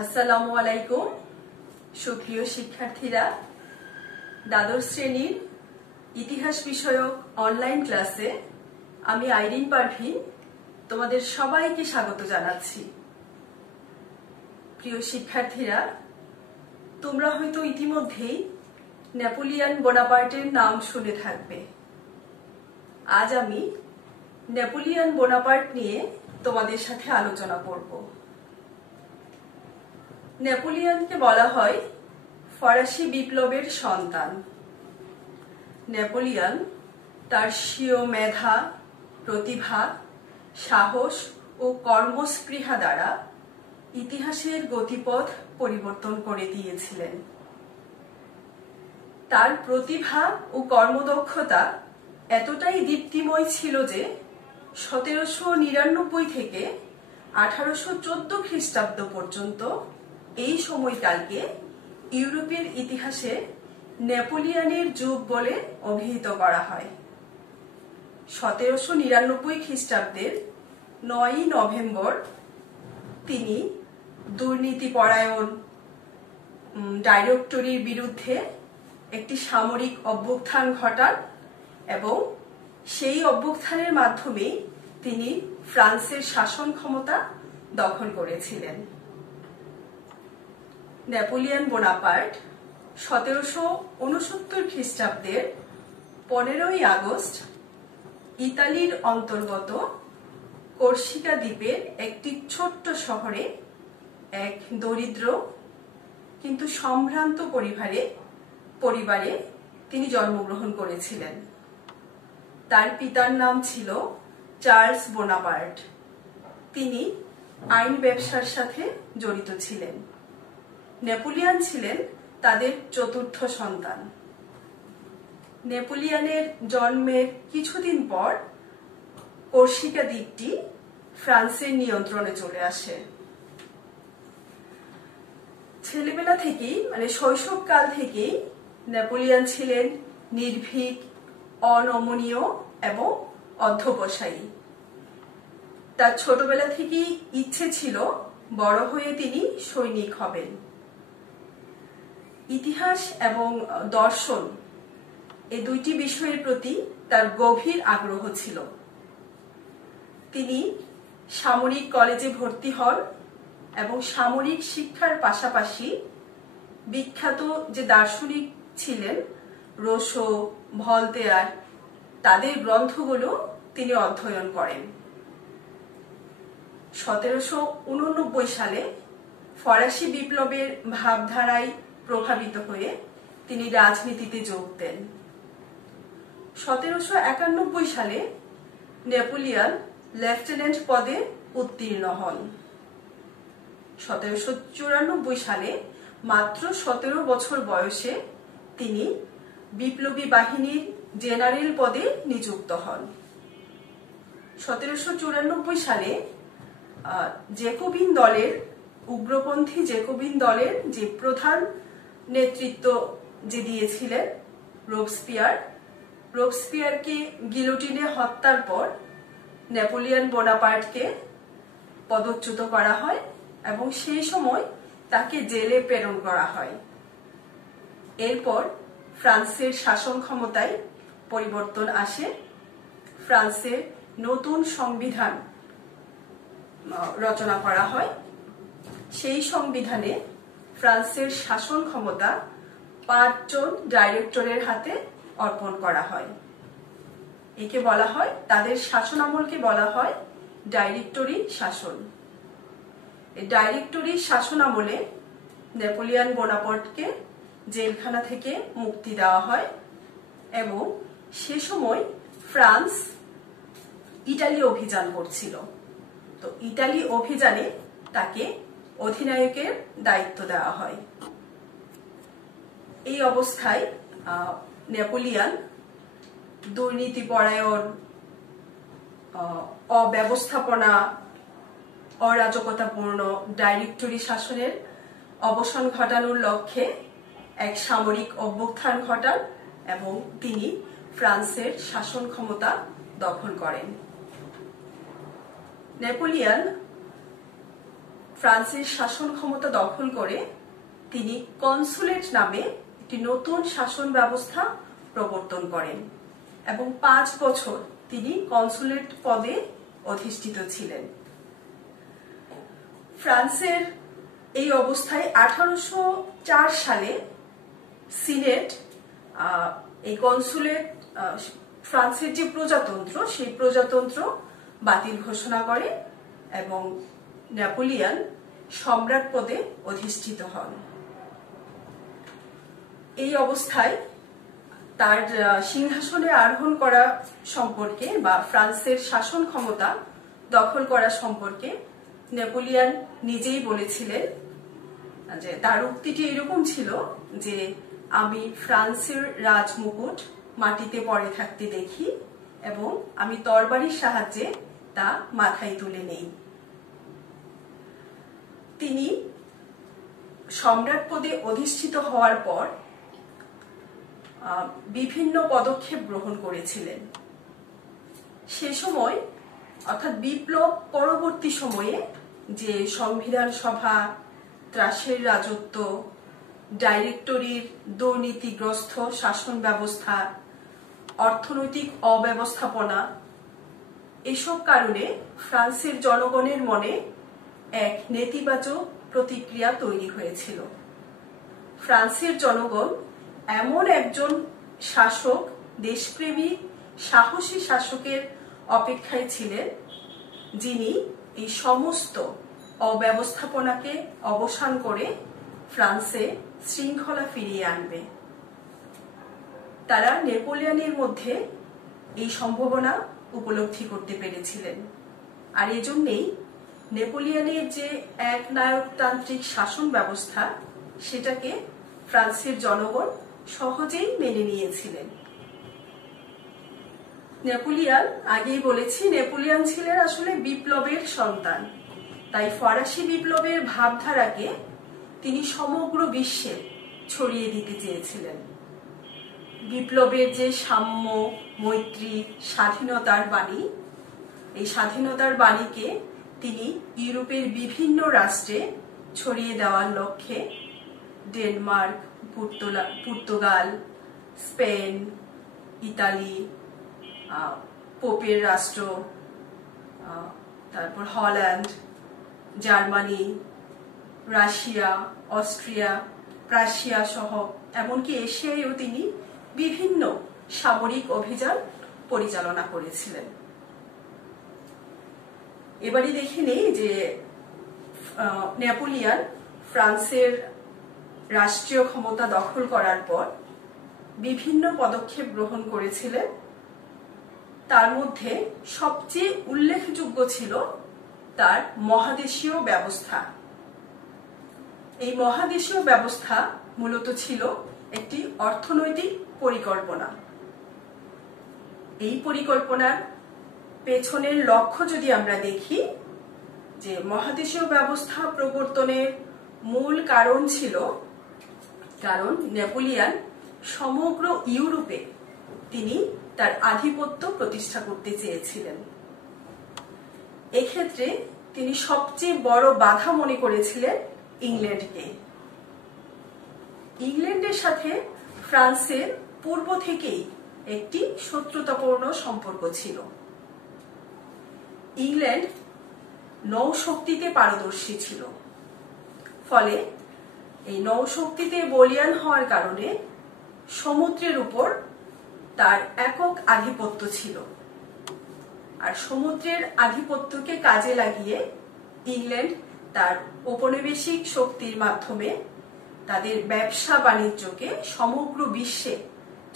আসসালামু আলাইকুম সুপ্রিয় শিক্ষার্থীরা, দ্বাদশ শ্রেণীর ইতিহাস বিষয়ক অনলাইন ক্লাসে আমি আইরিন পারভিন তোমাদের সবাইকে স্বাগত জানাচ্ছি। প্রিয় শিক্ষার্থীরা, তোমরা হয়তো ইতিমধ্যেই নেপোলিয়ন বোনাপার্টের নাম শুনে থাকবে। আজ আমি নেপোলিয়ন বোনাপার্ট নিয়ে তোমাদের সাথে আলোচনা করব। নেপোলিয়নকে বলা হয় ফরাসি বিপ্লবের সন্তান। নেপোলিয়ন তার স্বীয় মেধা, প্রতিভা, সাহস ও কর্মস্পৃহা দ্বারা ইতিহাসের গতিপথ পরিবর্তন করে দিয়েছিলেন। তার প্রতিভা ও কর্মদক্ষতা এতটাই দীপ্তিময় ছিল যে 1799 থেকে 1814 খ্রিস্টাব্দ পর্যন্ত এই সময়কালকে ইউরোপের ইতিহাসে নেপোলিয়নের যুগ বলে অভিহিত করা হয়। 1799 খ্রিস্টাব্দের 9 নভেম্বর তিনি দুর্নীতিপরায়ণ ডাইরেক্টরির বিরুদ্ধে একটি সামরিক অভ্যুত্থান ঘটান এবং সেই অভ্যুত্থানের মাধ্যমে তিনি ফ্রান্সের শাসন ক্ষমতা দখল করেছিলেন। নেপোলিয়ন বোনাপার্ট 1769 খ্রিস্টাব্দের 15ই আগস্ট ইতালির অন্তর্গত কর্সিকা দ্বীপের একটি ছোট্ট শহরে এক দরিদ্র কিন্তু সম্ভ্রান্ত পরিবারে তিনি জন্মগ্রহণ করেছিলেন। তার পিতার নাম ছিল চার্লস বোনাপার্ট। তিনি আইন ব্যবসার সাথে জড়িত ছিলেন। নেপোলিয়ন ছিলেন তাদের চতুর্থ সন্তান। নেপোলিয়নের জন্মের কিছুদিন পর কর্সিকা দ্বীপটি ফ্রান্সের নিয়ন্ত্রণে চলে আসে। ছেলেবেলা থেকেই শৈশবকাল থেকেই নেপোলিয়ন ছিলেন নির্ভীক, অনমনীয় এবং অধ্যবসায়ী। তার ছোটবেলা থেকেই ইচ্ছে ছিল বড় হয়ে তিনি সৈনিক হবেন। ইতিহাস এবং দর্শন এই দুইটি বিষয়ের প্রতি তার গভীর আগ্রহ ছিল। তিনি সামরিক কলেজে ভর্তি হন এবং সামরিক শিক্ষার পাশাপাশি বিখ্যাত যে দার্শনিক ছিলেন রোসো, ভলতেয়ার, তাদের গ্রন্থগুলো তিনি অধ্যয়ন করেন। 1789 সালে ফরাসি বিপ্লবের ভাবধারায় প্রভাবিত হয়ে তিনি রাজনীতিতে যোগ দেন। 1791 সালে নেপোলিয়ন লেফটেন্যান্ট পদে উত্তীর্ণ হন। 1794 সালে মাত্র 17 বছর বয়সে তিনি বিপ্লবী বাহিনীর জেনারেল পদে নিযুক্ত হন। 1794 সালে উগ্রপন্থী জেকোবিন দলের যে প্রধান নেতৃত্ব দিয়েছিলেন রোবসপিয়ারকে গিলোটিনে হত্যার পর নেপোলিয়ন বোনাপার্টকে পদচ্যুত করা হয় এবং সেই সময় তাকে জেলে প্রেরণ করা হয়। এরপর ফ্রান্সের শাসন ক্ষমতায় পরিবর্তন আসে। ফ্রান্সের নতুন সংবিধান রচনা করা হয়। সেই সংবিধানে ফ্রান্সের শাসন ক্ষমতা 5 জন ডাইরেক্টরের হাতে অর্পণ করা হয়। একে বলা হয়, তাদের শাসনামলকে বলা হয় ডাইরেক্টরি শাসন। এই ডাইরেক্টরি শাসনামলে নেপোলিয়ন বোনাপার্টকে জেলখানা থেকে মুক্তি দেওয়া হয় এবং সে সময় ফ্রান্স ইটালি অভিযান করছিল। তো ইটালি অভিযানে তাকে অধিনায়কের দায়িত্ব দেওয়া হয়। এই অবস্থায় নেপোলিয়ন দুর্নীতিপরায়ণ, অব্যবস্থাপনা, অরাজকতাপূর্ণ ডাইরেক্টরি শাসনের অবসান ঘটানোর লক্ষ্যে এক সামরিক অভ্যুত্থান ঘটান এবং তিনি ফ্রান্সের শাসন ক্ষমতা দখল করেন। নেপোলিয়ন ফ্রান্সের শাসন ক্ষমতা দখল করে তিনি কনসুলেট নামে একটি নতুন শাসন ব্যবস্থা প্রবর্তন করেন এবং 5 বছর তিনি কনসুলেট পদে অধিষ্ঠিত ছিলেন। ফ্রান্সের এই অবস্থায় 1804 সালে সিনেট এই কনসুলেট ফ্রান্সের যে প্রজাতন্ত্র সেই প্রজাতন্ত্র বাতিল ঘোষণা করে এবং নেপোলিয়ন সম্রাট পদে অধিষ্ঠিত হন। এই অবস্থায় তার সিংহাসনে আরোহণ করা সম্পর্কে বা ফ্রান্সের শাসন ক্ষমতা দখল করা সম্পর্কে নেপোলিয়ন নিজেই বলেছিলেন যে তার উক্তিটি এরকম ছিল যে আমি ফ্রান্সের রাজমুকুট মাটিতে পড়ে থাকতে দেখি এবং আমি তরবারির সাহায্যে তা মাথায় তুলে নেই। তিনি সম্রাট পদে অধিষ্ঠিত হওয়ার পর বিভিন্ন পদক্ষেপ গ্রহণ করেছিলেন। সে সময় অর্থাৎ বিপ্লব পরবর্তী সময়ে যে সংবিধান সভা, ত্রাসের রাজত্ব, ডাইরেক্টরির দুর্নীতিগ্রস্ত শাসন ব্যবস্থা, অর্থনৈতিক অব্যবস্থাপনা, এসব কারণে ফ্রান্সের জনগণের মনে এক নেতিবাচক প্রতিক্রিয়া তৈরি হয়েছিল। ফ্রান্সের জনগণ এমন একজন শাসক, দেশপ্রেমী, সাহসী শাসকের অপেক্ষায় ছিলেন যিনি এই সমস্ত অব্যবস্থাপনাকে অবসান করে ফ্রান্সে শৃঙ্খলা ফিরিয়ে আনবে। তারা নেপোলিয়নের মধ্যে এই সম্ভাবনা উপলব্ধি করতে পেরেছিলেন, আর এজন্যই নেপোলিয়নের যে একনায়কতান্ত্রিক শাসন ব্যবস্থা সেটাকে ফ্রান্সের জনগণ সহজেই মেনে নিয়েছিলেন। নেপোলিয়ন, আগেই বলেছি, নেপোলিয়ন ছিলেন আসলে বিপ্লবের সন্তান, তাই ফরাসি বিপ্লবের ভাবধারাকে তিনি সমগ্র বিশ্বে ছড়িয়ে দিতে চেয়েছিলেন। বিপ্লবের যে সাম্য, মৈত্রী, স্বাধীনতার বাণী, এই স্বাধীনতার বাণীকে তিনি ইউরোপের বিভিন্ন রাষ্ট্রে ছড়িয়ে দেওয়ার লক্ষ্যে ডেনমার্ক, পর্তুগাল, স্পেন, ইতালি, পোপের রাষ্ট্র, তারপর Holland, Germany, Russia, Austria, Prussia সহ এমনকি এশিয়ায়ও তিনি বিভিন্ন সামরিক অভিযান পরিচালনা করেছিলেন। এবারে দেখে নেই যে নেপোলিয়ন ফ্রান্সের রাষ্ট্রীয় ক্ষমতা দখল করার পর বিভিন্ন পদক্ষেপ গ্রহণ করেছিলেন। তার মধ্যে সবচেয়ে উল্লেখযোগ্য ছিল তার মহাদেশীয় ব্যবস্থা। এই মহাদেশীয় ব্যবস্থা মূলত ছিল একটি অর্থনৈতিক পরিকল্পনা। এই পরিকল্পনার পেছনের লক্ষ্য যদি আমরা দেখি, যে মহাদেশীয় ব্যবস্থা প্রবর্তনের মূল কারণ ছিল, কারণ নেপোলিয়ন সমগ্র ইউরোপে তিনি তার আধিপত্য প্রতিষ্ঠা করতে চেয়েছিলেন। এক্ষেত্রে তিনি সবচেয়ে বড় বাধা মনে করেছিলেন ইংল্যান্ডকে। ইংল্যান্ডের সাথে ফ্রান্সের পূর্ব থেকেই একটি শত্রুতাপূর্ণ সম্পর্ক ছিল। ইংল্যান্ড নৌশক্তিতে পারদর্শী ছিল, ফলে এই নৌশক্তিতে বলীয়ান হওয়ার কারণে সমুদ্রের উপর তার একক আধিপত্য ছিল। আর সমুদ্রের আধিপত্যকে কাজে লাগিয়ে ইংল্যান্ড তার ঔপনিবেশিক শক্তির মাধ্যমে তাদের ব্যবসা বাণিজ্যকে সমগ্র বিশ্বে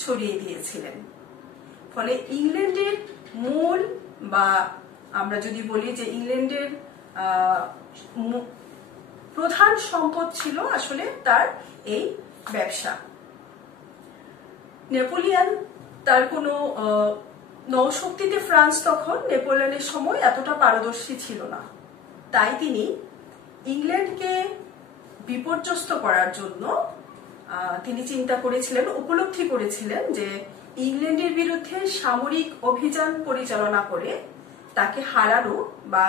ছড়িয়ে দিয়েছিলেন। ফলে ইংল্যান্ডের মূল, বা আমরা যদি বলি যে ইংল্যান্ডের প্রধান সম্পদ ছিল আসলে তার এই ব্যবসা। নেপোলিয়ন তার কোনো নৌশক্তিতে ফ্রান্স তখন নেপোলিয়নের সময় এতটা পারদর্শী ছিল না, তাই তিনি ইংল্যান্ডকে বিপর্যস্ত করার জন্য তিনি চিন্তা করেছিলেন, উপলব্ধি করেছিলেন যে ইংল্যান্ডের বিরুদ্ধে সামরিক অভিযান পরিচালনা করে তাকে হারানো বা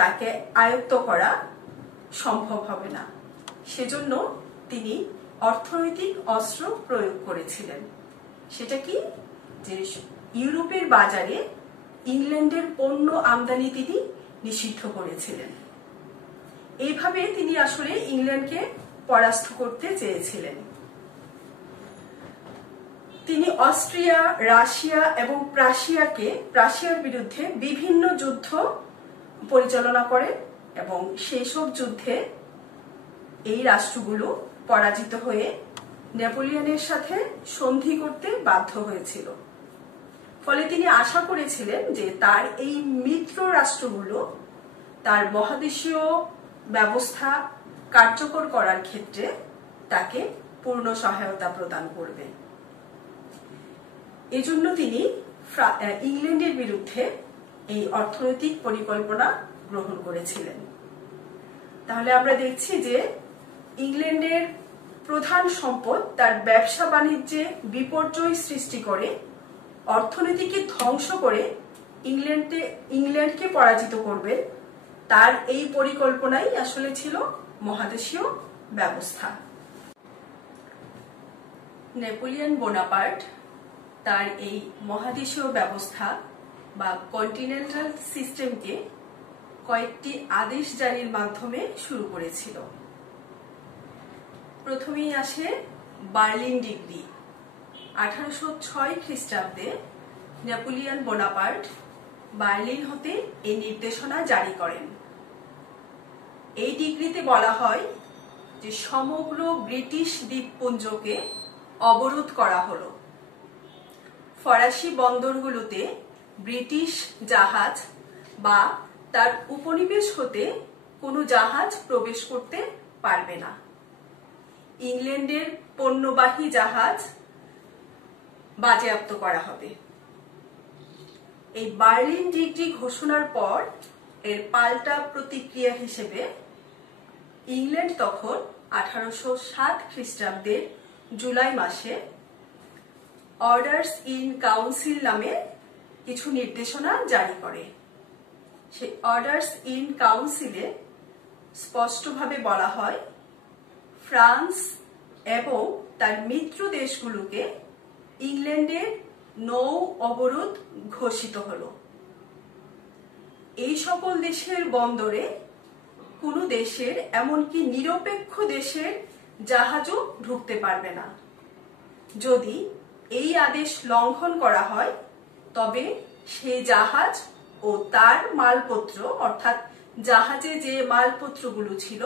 তাকে আয়ত্ত করা সম্ভব হবে না। সেজন্য তিনি অর্থনৈতিক অস্ত্র প্রয়োগ করেছিলেন। সেটা কি? যে ইউরোপের বাজারে ইংল্যান্ডের পণ্য আমদানি তিনি নিষিদ্ধ করেছিলেন। এইভাবে তিনি আসলে ইংল্যান্ডকে পরাস্ত করতে চেয়েছিলেন। তিনি অস্ট্রিয়া, রাশিয়া এবং প্রাশিয়ার বিরুদ্ধে বিভিন্ন যুদ্ধ পরিচালনা করেন এবং সেই সব যুদ্ধে এই রাষ্ট্রগুলো পরাজিত হয়ে নেপোলিয়নের সাথে সন্ধি করতে বাধ্য হয়েছিল। ফলে তিনি আশা করেছিলেন যে তার এই মিত্র রাষ্ট্রগুলো তার মহাদেশীয় ব্যবস্থা কার্যকর করার ক্ষেত্রে তাকে পূর্ণ সহায়তা প্রদান করবে। এজন্য তিনি ইংল্যান্ডের বিরুদ্ধে এই অর্থনৈতিক পরিকল্পনা গ্রহণ করেছিলেন। তাহলে আমরা দেখছি যে ইংল্যান্ডের প্রধান সম্পদ তার ব্যবসা বাণিজ্যে বিপর্যয় সৃষ্টি করে, অর্থনীতিকে ধ্বংস করে ইংল্যান্ডকে পরাজিত করবে। তার এই পরিকল্পনাই আসলে ছিল মহাদেশীয় ব্যবস্থা। নেপোলিয়ন বোনাপার্ট তার এই মহাদেশীয় ব্যবস্থা বা কন্টিনেন্টাল সিস্টেমকে কয়েকটি আদেশ জারির মাধ্যমে শুরু করেছিল। প্রথমেই আসে বার্লিন ডিক্রি। 1806 খ্রিস্টাব্দে নেপোলিয়ন বোনাপার্ট বার্লিন হতে এই নির্দেশনা জারি করেন। এই ডিক্রিতে বলা হয় যে সমগ্র ব্রিটিশ দ্বীপপুঞ্জকে অবরোধ করা হলো। ফরাসি বন্দরগুলোতে ব্রিটিশ জাহাজ বা তার উপনিবেশ হতে কোনো জাহাজ প্রবেশ করতে পারবে না। ইংল্যান্ডের পণ্যবাহী জাহাজ বাজেয়াপ্ত করা হবে। এই বার্লিন ডিক্রি ঘোষণার পর এর পাল্টা প্রতিক্রিয়া হিসেবে ইংল্যান্ড তখন 1807 খ্রিস্টাব্দের জুলাই মাসে অর্ডার্স ইন কাউন্সিল নামে কিছু নির্দেশনা জারি করে। সেই অর্ডার্স ইন কাউন্সিলে স্পষ্টভাবে বলা হয় ফ্রান্স এবং তার মিত্র দেশগুলোকে ইংল্যান্ডের নৌ অবরোধ ঘোষিত হলো। এই সকল দেশের বন্দরে কোনো দেশের, এমনকি নিরপেক্ষ দেশের জাহাজও ঢুকতে পারবে না। যদি এই আদেশ লঙ্ঘন করা হয় তবে সেই জাহাজ ও তার মালপত্র, অর্থাৎ জাহাজে যে মালপত্রগুলো ছিল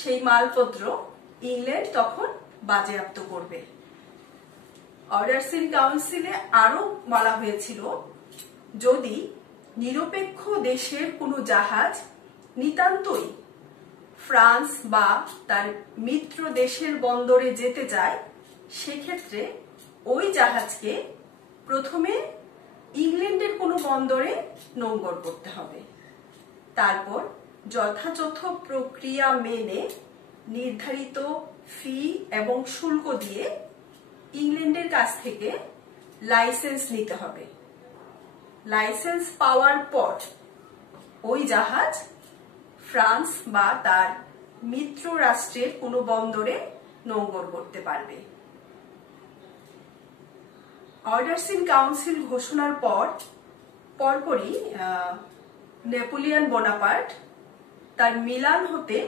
সেই মালপত্র ইংল্যান্ড তখন বাজেয়াপ্ত করবে। অর্ডার্স ইন কাউন্সিলে আরো বলা হয়েছিল যদি নিরপেক্ষ দেশের কোনো জাহাজ নিতান্তই ফ্রান্স বা তার মিত্র দেশের বন্দরে যেতে যায়, সেক্ষেত্রে ওই জাহাজকে প্রথমে ইংল্যান্ডের কোনো বন্দরে নোঙ্গর করতে হবে। তারপর যথাযথ প্রক্রিয়া মেনে নির্ধারিত ফি এবং শুল্ক দিয়ে ইংল্যান্ডের কাছ থেকে লাইসেন্স নিতে হবে। লাইসেন্স পাওয়ার পর ওই জাহাজ ফ্রান্স বা তার মিত্র রাষ্ট্রের কোনো বন্দরে নোঙ্গর করতে পারবে। অর্ডার্স ইন কাউন্সিল ঘোষণার পরপরই নেপোলিয়ন বোনাপার্ট তার মিলান হতে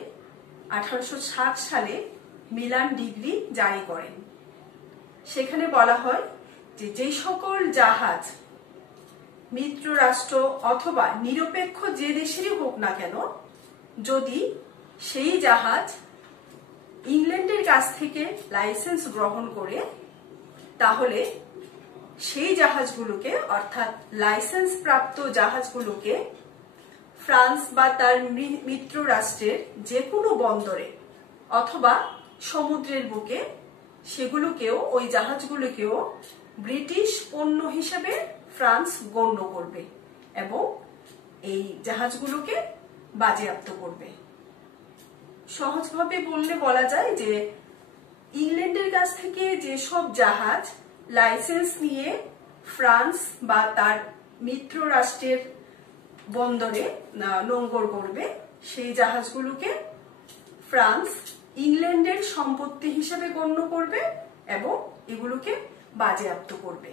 1807 সালে মিলান ডিক্রি জারি করেন। সেখানে বলা হয় যে যে সকল জাহাজ মিত্র রাষ্ট্র অথবা নিরপেক্ষ যে দেশেরই হোক না কেন, যদি সেই জাহাজ ইংল্যান্ডের কাছ থেকে লাইসেন্স গ্রহণ করে, তাহলে সেই জাহাজগুলোকে, অর্থাৎ লাইসেন্স প্রাপ্ত জাহাজগুলোকে ফ্রান্স বা তার মিত্র রাষ্ট্রের যে কোনো বন্দরে অথবা সমুদ্রের বুকে সেগুলোকেও, ওই জাহাজগুলোকেও ব্রিটিশ পণ্য হিসেবে ফ্রান্স গণ্য করবে এবং এই জাহাজগুলোকে বাজেয়াপ্ত করবে। সহজভাবে বলা যায় যে ইংল্যান্ডের কাছ থেকে যেসব জাহাজ লাইসেন্স নিয়ে ফ্রান্স বা তার মিত্র রাষ্ট্রের বন্দরে নোঙ্গর করবে, সেই জাহাজগুলোকে ফ্রান্স ইংল্যান্ডের সম্পত্তি হিসেবে গণ্য করবে এবং এগুলোকে বাজেয়াপ্ত করবে।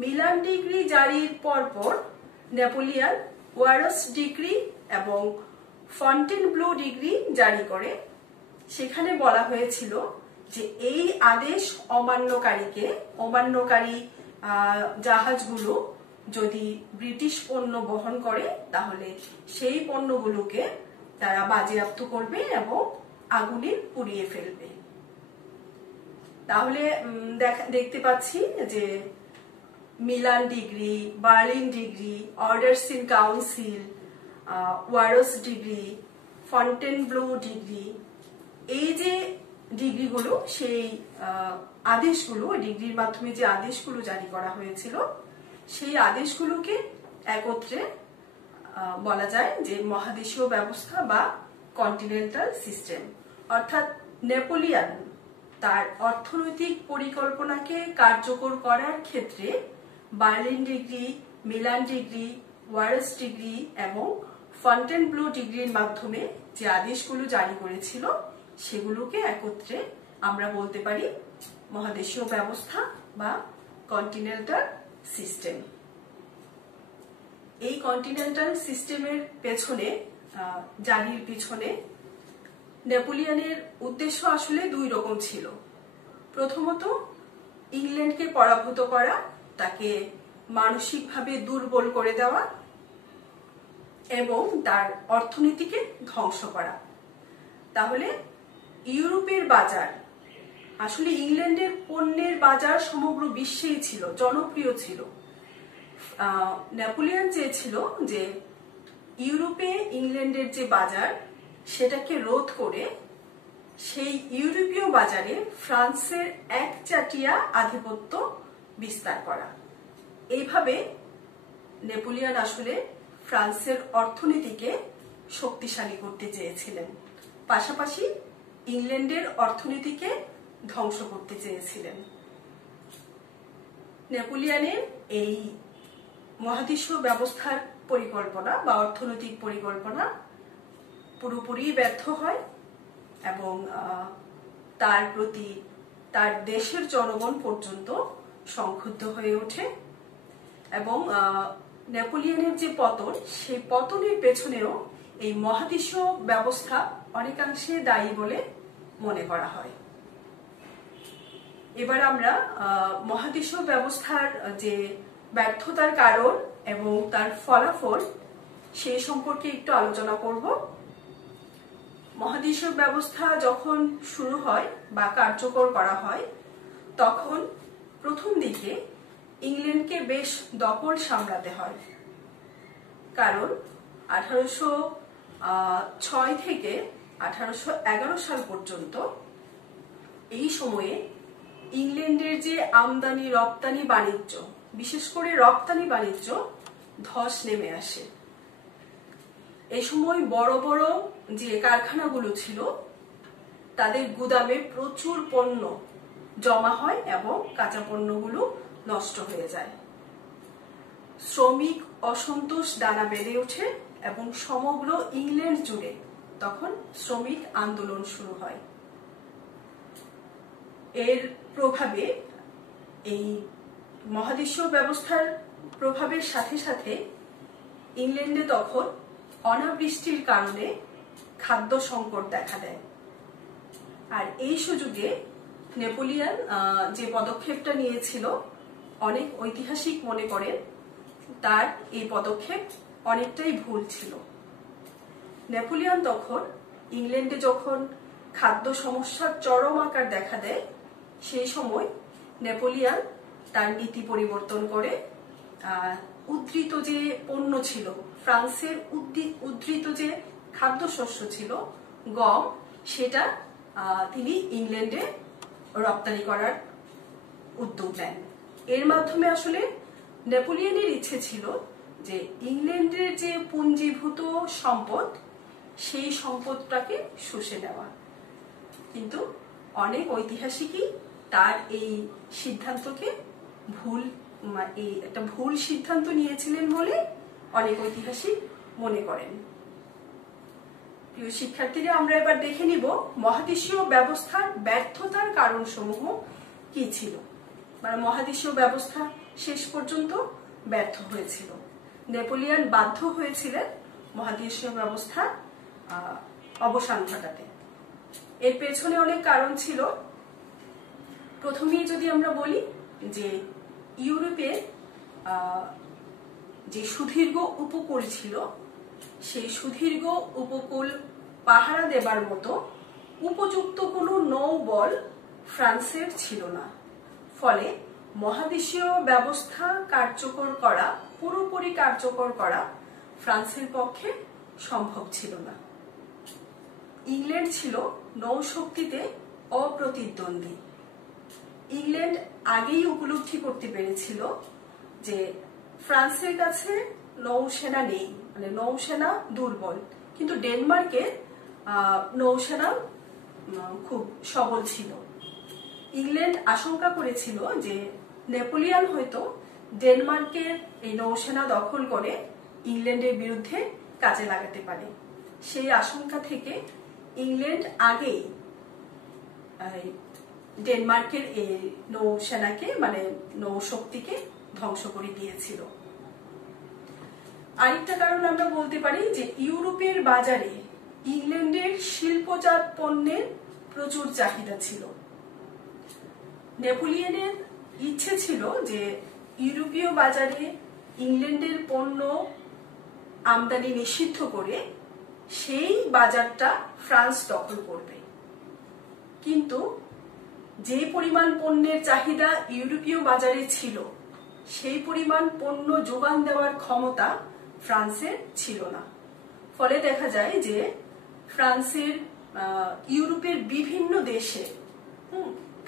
মিলান ডিক্রি জারির পরপর নেপোলিয়ন ওয়ারস ডিক্রি এবং ফন্টেনব্লো ডিক্রি জারি করে। সেখানে বলা হয়েছিল যে এই আদেশ অমান্যকারী জাহাজগুলো যদি ব্রিটিশ পণ্য বহন করে তাহলে সেই পণ্যগুলোকে তারা বাজেয়াপ্ত করবে এবং আগুনে পুড়িয়ে ফেলবে। তাহলে দেখতে পাচ্ছি যে Milan decree, Berlin decree, orders in council, Warsaw decree, Fontainebleau decree, এই যে ডিগ্রিগুলো সেই আদেশগুলো, ডিগ্রির মাধ্যমে যে আদেশগুলো জারি করা হয়েছিল সেই আদেশগুলোকে একত্রে বলা যায় যে মহাদেশীয় ব্যবস্থা বা কন্টিনেন্টাল সিস্টেম। অর্থাৎ নেপোলিয়ন তার অর্থনৈতিক পরিকল্পনাকে কার্যকর করার ক্ষেত্রে Berlin degree, Milan degree, wars degree এবং ফন্টেনব্লো ডিগ্রির মাধ্যমে যে আদেশগুলো জারি করেছিল সেগুলোকে একত্রে আমরা বলতে পারি মহাদেশীয় ব্যবস্থা বা কন্টিনেন্টাল সিস্টেম। এই কন্টিনেন্টাল সিস্টেমের পেছনে, জারির পিছনে নেপোলিয়নের উদ্দেশ্য আসলে দুই রকম ছিল। প্রথমত ইংল্যান্ডকে পরাভূত করা, তাকে মানসিকভাবে দুর্বল করে দেওয়া এবং তার অর্থনীতিকে ধ্বংস করা। তাহলে ইউরোপের বাজার, আসলে ইংল্যান্ডের পণ্যের বাজার সমগ্র বিশ্বেই ছিল, জনপ্রিয় ছিল। নেপোলিয়ন চেয়েছিল যে ইউরোপে ইংল্যান্ডের যে বাজার সেটাকে রোধ করে সেই ইউরোপীয় বাজারে ফ্রান্সের একচাটিয়া আধিপত্য বিস্তার করা। এইভাবে নেপোলিয়ন আসলে ফ্রান্সের অর্থনীতিকে শক্তিশালী করতে চেয়েছিলেন, পাশাপাশি ইংল্যান্ডের অর্থনীতিকে ধ্বংস করতে চেয়েছিলেন। নেপোলিয়নের এই মহাদেশীয় ব্যবস্থার পরিকল্পনা বা অর্থনৈতিক পরিকল্পনা পুরোপুরি ব্যর্থ হয় এবং তার প্রতি তার দেশের জনগণ পর্যন্ত সংক্ষুব্ধ হয়ে ওঠে এবং নেপোলিয়নের যে পতন, সেই পতনের পেছনেও এই মহাদেশীয় ব্যবস্থা অনেকাংশে দায়ী বলে মনে করা হয়। এবার আমরা মহাদেশীয় ব্যবস্থার যে ব্যর্থতার কারণ এবং তার ফলাফল সেই সম্পর্কে একটু আলোচনা করব। মহাদেশীয় ব্যবস্থা যখন শুরু হয় বা কার্যকর করা হয় তখন প্রথম দিকে ইংল্যান্ডকে বেশ দখল সামলাতে হয়, কারণ 1806 থেকে 1811 সাল পর্যন্ত এই সময়ে ইংল্যান্ডের যে আমদানি রপ্তানি বাণিজ্য, বিশেষ করে রপ্তানি বাণিজ্য ধস নেমে আসে। এই সময় বড় বড় যে কারখানাগুলো ছিল তাদের গুদামে প্রচুর পণ্য জমা হয় এবং কাঁচা পণ্যগুলো নষ্ট হয়ে যায়। শ্রমিক অসন্তোষ দানা বেঁধে ওঠে এবং সমগ্র ইংল্যান্ড জুড়ে তখন শ্রমিক আন্দোলন শুরু হয়। এর প্রভাবে, এই মহাদেশীয় ব্যবস্থার প্রভাবের সাথে সাথে ইংল্যান্ডে তখন অনাবৃষ্টির কারণে খাদ্য সংকট দেখা দেয়। আর এই সুযোগে নেপোলিয়ন যে পদক্ষেপটা নিয়েছিল অনেক ঐতিহাসিক মনে করেন তার এই পদক্ষেপ অনেকটাই ভুল ছিল। নেপোলিয়ন তখন ইংল্যান্ডে যখন খাদ্য সমস্যার চরম আকার দেখা দেয় সেই সময় নেপোলিয়ন তার নীতি পরিবর্তন করে উদ্ধৃত যে পণ্য ছিল, ফ্রান্সের উদ্ধৃত যে খাদ্যশস্য ছিল গম, সেটা তিনি ইংল্যান্ডে রপ্তানি করার উদ্যোগ নেন। এর মাধ্যমে আসলে নেপোলিয়নের ইচ্ছে ছিল যে ইংল্যান্ডের যে পুঞ্জীভূত সম্পদ সেই সম্পদটাকে শুষে নেওয়া, কিন্তু অনেক ঐতিহাসিকই তার এই সিদ্ধান্তকে একটা ভুল সিদ্ধান্ত নিয়েছিলেন বলে অনেক ঐতিহাসিক মনে করেন। প্রিয় শিক্ষার্থীরা, আমরা এবার দেখে নিব মহাদেশীয় ব্যবস্থার ব্যর্থতার কারণসমূহ কি ছিল। মানে মহাদেশীয় ব্যবস্থা শেষ পর্যন্ত ব্যর্থ হয়েছিল, নেপোলিয়ন বাধ্য হয়েছিলেন মহাদেশীয় ব্যবস্থার অবসান ঘটাতে। এর পেছনে অনেক কারণ ছিল। প্রথমেই যদি আমরা বলি যে ইউরোপে যে সুদীর্ঘ উপকূল ছিল, সেই সুদীর্ঘ উপকূল পাহারা দেবার মতো উপযুক্ত কোনো নৌবল ফ্রান্সের ছিল না। ফলে মহাদেশীয় ব্যবস্থা পুরোপুরি কার্যকর করা ফ্রান্সের পক্ষে সম্ভব ছিল না। ইংল্যান্ড ছিল নৌশক্তিতে অপ্রতিদ্বন্দ্বী। ইংল্যান্ড আগেই উপলব্ধি করতে পেরেছিল যে ফ্রান্সের কাছে নৌসেনা নেই, মানে নৌসেনা দুর্বল, কিন্তু ডেনমার্কের নৌসেনা খুব সবল ছিল। ইংল্যান্ড আশঙ্কা করেছিল যে নেপোলিয়ন হয়তো ডেনমার্কের এই নৌসেনা দখল করে ইংল্যান্ডের বিরুদ্ধে কাজে লাগাতে পারে। সেই আশঙ্কা থেকে ইংল্যান্ড আগেই ডেনমার্কের এই নৌসেনাকে, মানে নৌশক্তিকে ধ্বংস করে দিয়েছিল। আরেকটা কারণ আমরা বলতে পারি যে ইউরোপের বাজারে ইংল্যান্ডের শিল্পজাত পণ্যের প্রচুর চাহিদা ছিল। নেপোলিয়নের ইচ্ছে ছিল যে ইউরোপীয় বাজারে ইংল্যান্ডের পণ্য আমদানি নিষিদ্ধ করে সেই বাজারটা ফ্রান্স দখল করবে। কিন্তু যে পরিমাণ পণ্যের চাহিদা ইউরোপীয় বাজারে ছিল, সেই পরিমাণ পণ্য যোগান দেওয়ার ক্ষমতা ফ্রান্সের ছিল না। ফলে দেখা যায় যে ফ্রান্সের ইউরোপের বিভিন্ন দেশে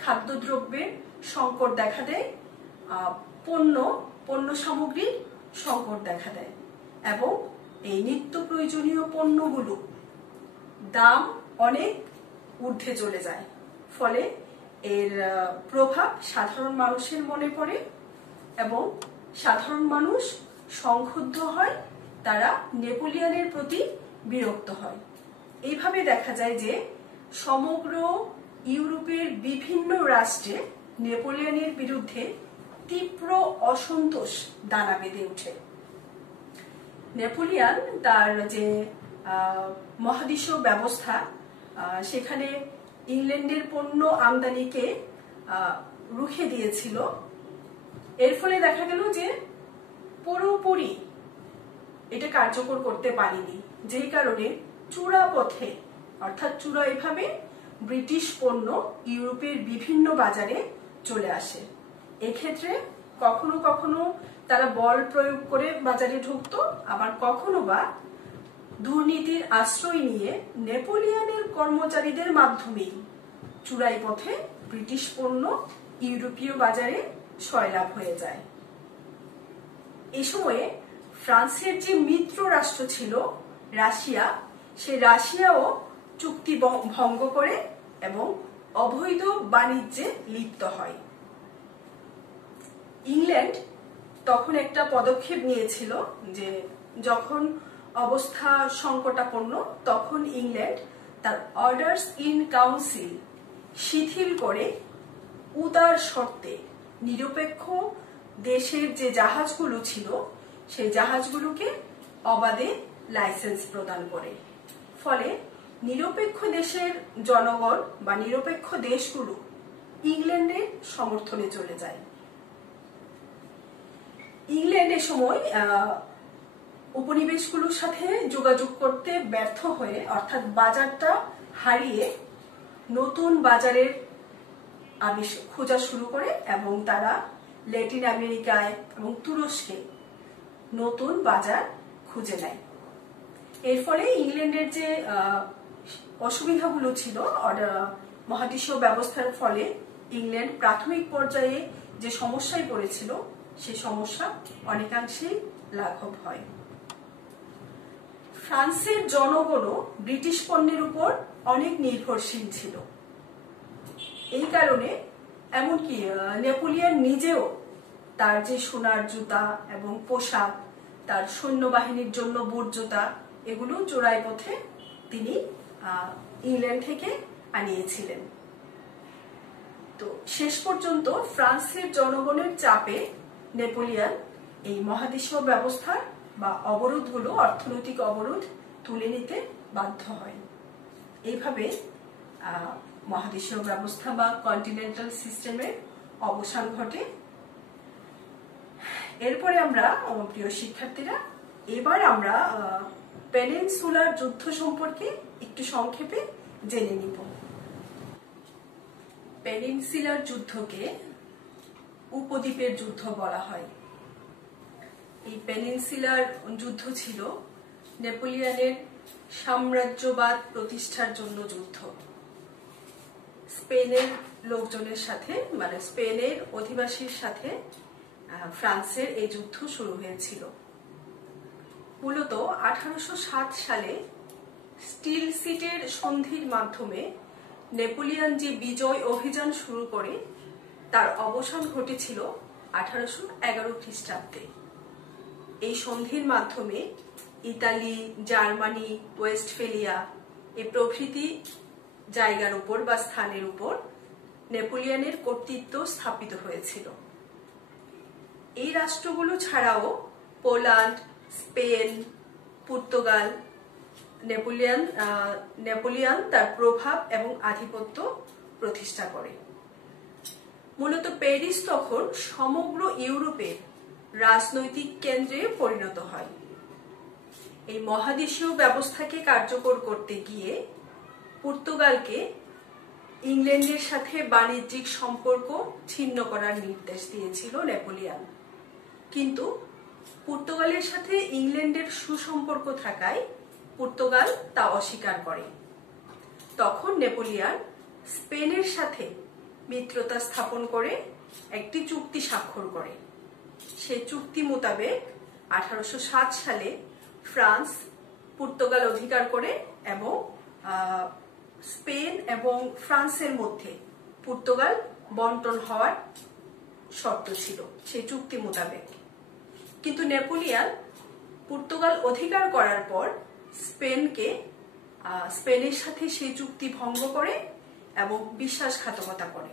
খাদ্যদ্রব্যের সংকট দেখা দেয়, পণ্য সামগ্রীর সংকট দেখা দেয়, এবং এই নিত্য প্রয়োজনীয় পণ্যগুলো দাম অনেক ঊর্ধ্বে চলে যায়। ফলে এর প্রভাব সাধারণ মানুষের মনে পড়ে এবং সাধারণ মানুষ সংক্ষুব্ধ হয়, তারা নেপোলিয়নের প্রতি বিরক্ত হয়। এইভাবে দেখা যায় যে সমগ্র ইউরোপের বিভিন্ন রাষ্ট্রে নেপোলিয়নের বিরুদ্ধে তীব্র অসন্তোষ দানা বেঁধে ওঠে। নেপোলিয়ন তার যে মহাদেশীয় ব্যবস্থা, সেখানে ইংল্যান্ডের পণ্য আমদানিকে রুখে দিয়েছিল। এর ফলে দেখা গেল যে পুরোপুরি এটা কার্যকর করতে পারেনি, যেই কারণে চূড়া পথে, অর্থাৎ চূড়াইভাবে ব্রিটিশ পণ্য ইউরোপের বিভিন্ন বাজারে চলে আসে। এক্ষেত্রে কখনো কখনো তারা বল প্রয়োগ করে বাজারে ঢুকতো, আবার কখনো বা দুর্নীতির আশ্রয় নিয়ে নেপোলিয়নের কর্মচারীদের মাধ্যমেই চূড়াই পথে ব্রিটিশ পণ্য ইউরোপীয় বাজারে সয়লাভ হয়ে যায়। এই সময়ে ফ্রান্সের যে মিত্র রাষ্ট্র ছিল রাশিয়া, সে রাশিয়াও চুক্তি ভঙ্গ করে এবং অবৈধ বাণিজ্যে লিপ্ত হয়। ইংল্যান্ড তখন একটা পদক্ষেপ নিয়েছিল যে যখন অবস্থা সংকটাপন্ন, তখন ইংল্যান্ড তার অর্ডার্স ইন কাউন্সিল শিথিল করে উদার শর্তে নিরপেক্ষ দেশের যে জাহাজগুলো ছিল, সেই জাহাজগুলোকে অবাধে লাইসেন্স প্রদান করে। ফলে নিরপেক্ষ দেশের জনগণ বা নিরপেক্ষ দেশগুলো ইংল্যান্ডের সমর্থনে চলে যায়। ইংল্যান্ড এ সময় উপনিবেশগুলোর সাথে যোগাযোগ করতে ব্যর্থ হয়ে, অর্থাৎ বাজারটা হারিয়ে নতুন বাজারের খোঁজা শুরু করে এবং তারা ল্যাটিন আমেরিকায় এবং তুরস্কে নতুন বাজার খুঁজে নেয়। এর ফলে ইংল্যান্ডের যে অসুবিধাগুলো ছিল মহাদেশীয় ব্যবস্থার ফলে, ইংল্যান্ড প্রাথমিক পর্যায়ে যে সমস্যায় পড়েছিল, সেই সমস্যা অনেকাংশেই লাঘব হয়। ফ্রান্সের জনগণও ব্রিটিশ পণ্যের উপর অনেক নির্ভরশীল ছিল। এই কারণে এমনকি নেপোলিয়ন নিজেও তার যে সোনার জুতা এবং পোশাক, তার সৈন্যবাহিনীর জন্য বুট জুতা, এগুলো চোরাই পথে তিনি ইংল্যান্ড থেকে আনিয়েছিলেন। তো শেষ পর্যন্ত ফ্রান্সের জনগণের চাপে নেপোলিয়ন এই মহাদেশীয় ব্যবস্থার বা অবরোধগুলো, অর্থনৈতিক অবরোধ তুলে নিতে বাধ্য হয়। এইভাবে মহাদেশীয় ব্যবস্থা বা কন্টিনেন্টাল সিস্টেমের অবসান ঘটে। এরপরে আমরা, প্রিয় শিক্ষার্থীরা, এবার আমরা পেনিনসুলার যুদ্ধ সম্পর্কে একটু সংক্ষেপে জেনে নিব। পেনিনসুলার যুদ্ধকে উপদ্বীপের যুদ্ধ বলা হয়। এই পেনিনসুলার যুদ্ধ ছিল নেপোলিয়নের সাম্রাজ্যবাদ প্রতিষ্ঠার জন্য যুদ্ধ। স্পেনের লোকজনের সাথে, মানে স্পেনের অধিবাসীর সাথে ফ্রান্সের এই যুদ্ধ শুরু হয়েছিল। মূলত 1807 সালে স্টিল সিটের সন্ধির মাধ্যমে নেপোলিয়ন যে বিজয় অভিযান শুরু করে তার অবসান ঘটেছিল 1811 খ্রিস্টাব্দে। এই সন্ধির মাধ্যমে ইতালি, জার্মানি, ওয়েস্টফেলিয়া এই প্রভৃতি জায়গার উপর বা স্থানের উপর নেপোলিয়নের কর্তৃত্ব স্থাপিত হয়েছিল। এই রাষ্ট্রগুলো ছাড়াও পোল্যান্ড, স্পেন, পর্তুগাল নেপোলিয়ন তার প্রভাব এবং আধিপত্য প্রতিষ্ঠা করে। মূলত প্যারিস তখন সমগ্র ইউরোপের রাজনৈতিক কেন্দ্রে পরিণত হয়। এই মহাদেশীয় ব্যবস্থাকে কার্যকর করতে গিয়ে পর্তুগালকে ইংল্যান্ডের সাথে বাণিজ্যিক সম্পর্ক ছিন্ন করার নির্দেশ দিয়েছিল নেপোলিয়ন। কিন্তু পর্তুগালের সাথে ইংল্যান্ডের সুসম্পর্ক থাকায় পর্তুগাল তা অস্বীকার করে। তখন নেপোলিয়ন স্পেনের সাথে মিত্রতা স্থাপন করে একটি চুক্তি স্বাক্ষর করে। সেই চুক্তি মোতাবেক 1807 সালে ফ্রান্স পর্তুগাল অধিকার করে এবং স্পেন এবং ফ্রান্সের মধ্যে পর্তুগাল বন্টন হওয়ার শর্ত ছিল সেই চুক্তি মোতাবেক। কিন্তু নেপোলিয়ন পর্তুগাল অধিকার করার পর স্পেনের সাথে সেই চুক্তি ভঙ্গ করে এবং বিশ্বাসঘাতকতা করে।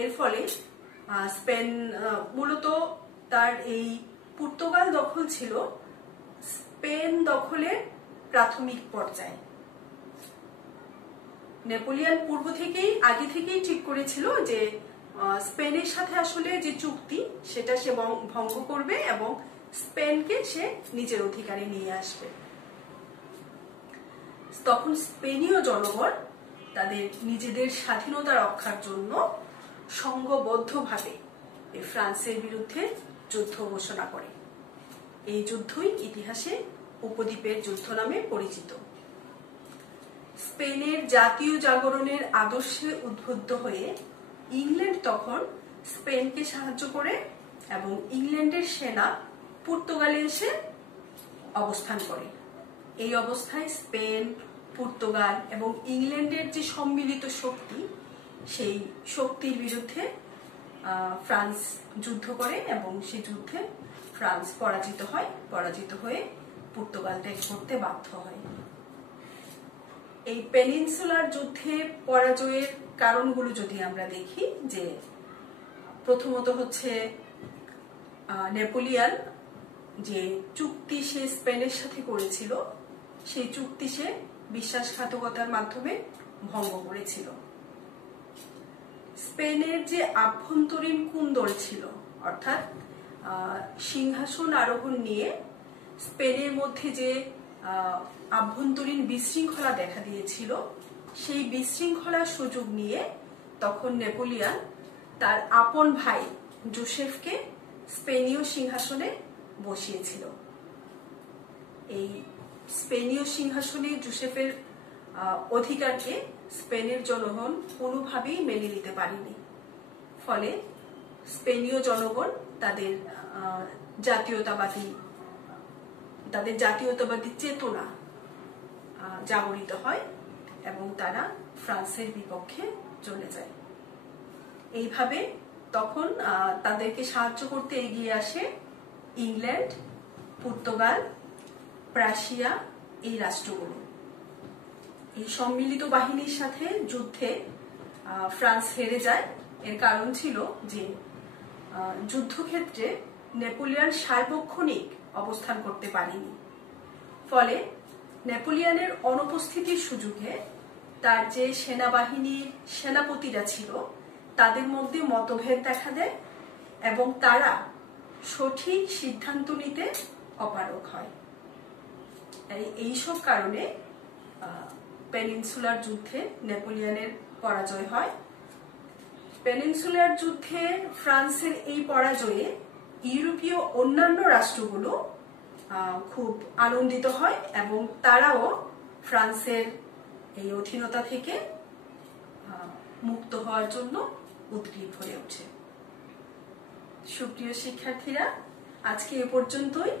এর ফলে স্পেন মূলত তার এই পর্তুগাল দখল ছিল স্পেন দখলের প্রাথমিক পর্যায়ে। নেপোলিয়ন আগে থেকেই ঠিক করেছিল যে স্পেনের সাথে আসলে যে চুক্তি সেটা সে ভঙ্গ করবে এবং স্পেনকে সে নিজের অধিকারে নিয়ে আসবে। তখন স্পেনীয় জনগণ তাদের নিজেদের স্বাধীনতা রক্ষার জন্য সংঘবদ্ধভাবে ফ্রান্সের বিরুদ্ধে যুদ্ধ ঘোষণা করে। এই যুদ্ধই ইতিহাসে উপদ্বীপের যুদ্ধ নামে পরিচিত। স্পেনের জাতীয় জাগরণের আদর্শে উদ্বুদ্ধ হয়ে ইংল্যান্ড তখন স্পেনকে সাহায্য করে এবং ইংল্যান্ডের সেনা পর্তুগালে এসে অবস্থান করে। এই অবস্থায় স্পেন, পর্তুগাল এবং ইংল্যান্ডের যে সম্মিলিত শক্তি, সেই শক্তির বিরুদ্ধে ফ্রান্স যুদ্ধ করে এবং সেই যুদ্ধে ফ্রান্স পরাজিত হয়ে পর্তুগাল ত্যাগ করতে বাধ্য হয়। এই পেনিনসুলার যুদ্ধে পরাজয়ের কারণগুলো যদি আমরা দেখি, যে প্রথমত হচ্ছে নেপোলিয়ন যে চুক্তি সে স্পেনের সাথে করেছিল সেই চুক্তি সে বিশ্বাসঘাতকতার মাধ্যমে ভঙ্গ করেছিল। স্পেনের যে আভ্যন্তরীণ কুন্দল ছিল, অর্থাৎ সিংহাসন আরোহণ নিয়ে স্পেনের মধ্যে যে আভ্যন্তরীণ বিশৃঙ্খলা দেখা দিয়েছিল, সেই বিশৃঙ্খলার সুযোগ নিয়ে তখন নেপোলিয়ন তার আপন ভাই জোসেফকে স্পেনীয় সিংহাসনে বসিয়েছিল। এই স্পেনীয় সিংহাসনে জোসেফের অধিকারকে স্পেনের জনগণ কোনোভাবেই মেনে নিতে পারেনি। ফলে স্পেনীয় জনগণ তাদের জাতীয়তাবাদী চেতনা জাগরিত হয় এবং তারা ফ্রান্সের বিপক্ষে চলে যায়। এইভাবে তখন তাদেরকে সাহায্য করতে এগিয়ে আসে ইংল্যান্ড, পর্তুগাল, প্রাশিয়া এই রাষ্ট্রগুলো। এই সম্মিলিত বাহিনীর সাথে যুদ্ধে ফ্রান্স হেরে যায়। এর কারণ ছিল যে যুদ্ধক্ষেত্রে নেপোলিয়ন সার্বক্ষণিক অবস্থান করতে পারেনি। ফলে নেপোলিয়নের অনুপস্থিতির সুযোগে তার যে সেনাবাহিনীর সেনাপতিরা ছিল তাদের মধ্যে মতভেদ দেখা দেয় এবং তারা সঠিক সিদ্ধান্ত নিতে অপারগ হয়। এইসব কারণে পেনিনসুলার যুদ্ধে নেপোলিয়নের পরাজয় হয়। পেনিনসুলার যুদ্ধে ফ্রান্সের এই পরাজয়ে ইউরোপীয় অন্যান্য রাষ্ট্রগুলো খুব আনন্দিত হয় এবং তারাও ফ্রান্সের এই অধীনতা থেকে মুক্ত হওয়ার জন্য উদ্গ্রীব হয়ে ওঠে। সুপ্রিয় শিক্ষার্থীরা, আজকে এ পর্যন্তই।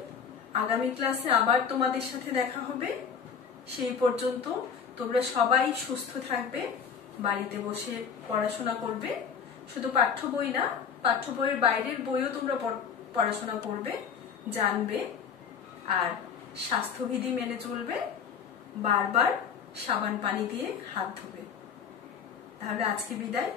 আগামী ক্লাসে আবার তোমাদের সাথে দেখা হবে। সেই পর্যন্ত তোমরা সবাই সুস্থ থাকবে, বাড়িতে বসে পড়াশোনা করবে। শুধু পাঠ্য বই না, পাঠ্য বইয়ের বাইরের বইও তোমরা পড়াশোনা করবে, জানবে, আর স্বাস্থ্যবিধি মেনে চলবে। বারবার সাবান পানি দিয়ে হাত ধোবে। তাহলে আজকে বিদায়।